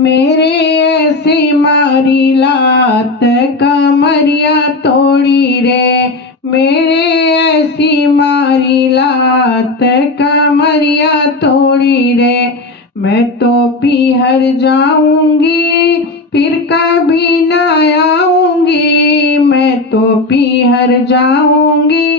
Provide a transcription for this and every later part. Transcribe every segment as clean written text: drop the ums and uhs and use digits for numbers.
मेरे ऐसी मारी लात कमरिया तोड़ी रे, मेरे ऐसी मारी लात कमरिया तोड़ी रे। मैं तो पीहर जाऊंगी फिर कभी न आऊंगी, मैं तो पीहर जाऊंगी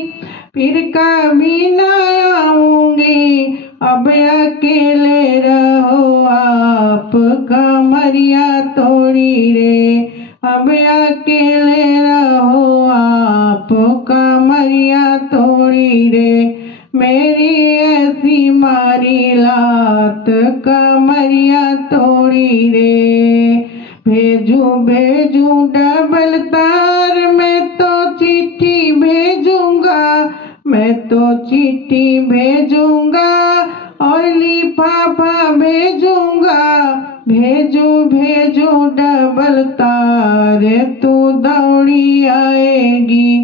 फिर कभी न आऊंगी। अब अकेले रहो आप कमरिया तोड़ी रे, अब अकेले रहो आप कमरिया तोड़ी रे। मेरी ऐसी मारी लात कमरिया तोड़ी रे। भेजू भेजू डबल तार, मैं तो चिट्ठी भेजूंगा, मैं तो चिट्ठी भेजूंगा और लिफाफा भेजूंगा। भेजू भेजू डबल तार तू दौड़ी आएगी,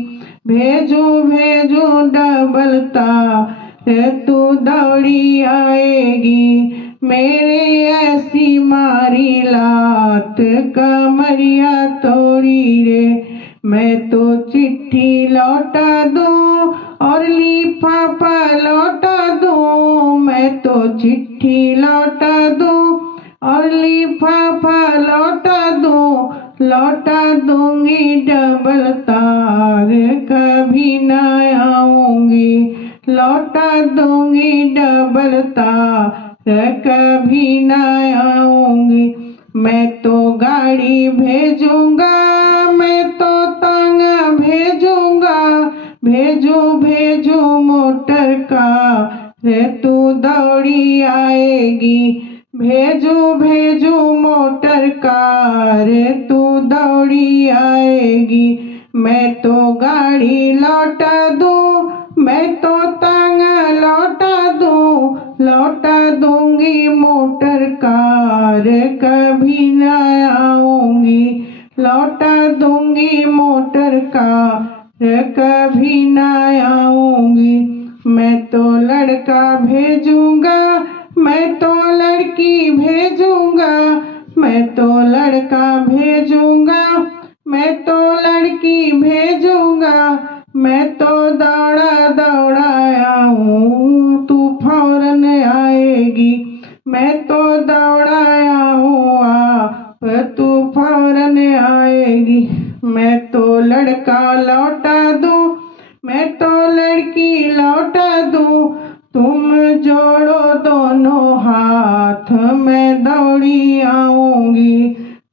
भेजू भेजू डबल तार तू दौड़ी आएगी। मेरे ऐसी मारी लात कमरिया तोड़ी रे। मैं तो चिट्ठी लौटा दूं और लिफाफा लौटा दूं, मैं तो चिट्ठी लौटा दूं और लिफाफा लौटा दूं। लौटा दूंगी डबल तार कभी न आऊंगी, लौटा दूंगी डबल तार कभी न आऊंगी। मैं तो गाड़ी भेजूंगा, मैं तो तांगा भेजूंगा, भेजू भेजू मोटर कार तू दौड़ी आएगी, भेजू भेजू मोटर कार तू दौड़ी आएगी। मैं तो गाड़ी लौटा दूं, मैं तो तांगा लौटा दूं, लौटा दूंगी मोटर कार कभी न आऊंगी, लौटा दूंगी मोटर कार कभी न आऊंगी। मैं तो लड़का भेजूंगा, मैं तो लड़की भेजूंगा, मैं तो लड़का भेजूंगा, मैं तो लड़की भेजूंगा। मैं तो दौड़ा दौड़ा आऊं तू फौरन आएगी, मैं तो दौड़ा आऊं आप तू फौरन आएगी। मैं तो लड़का लौटा दूं, मैं तो लड़की लौटा दूं, तुम जोड़ो दोनों हाथ मैं दौड़ी आऊंगी,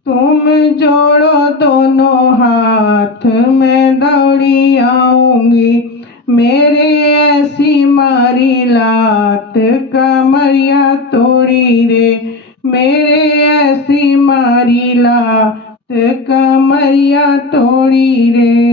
तुम जोड़ो दोनों हाथ मैं दौड़ी आऊंगी। मेरे ऐसी मारी लात कमरिया तोड़ी रे, मेरे ऐसी मारी लात कमरिया तोड़ी रे।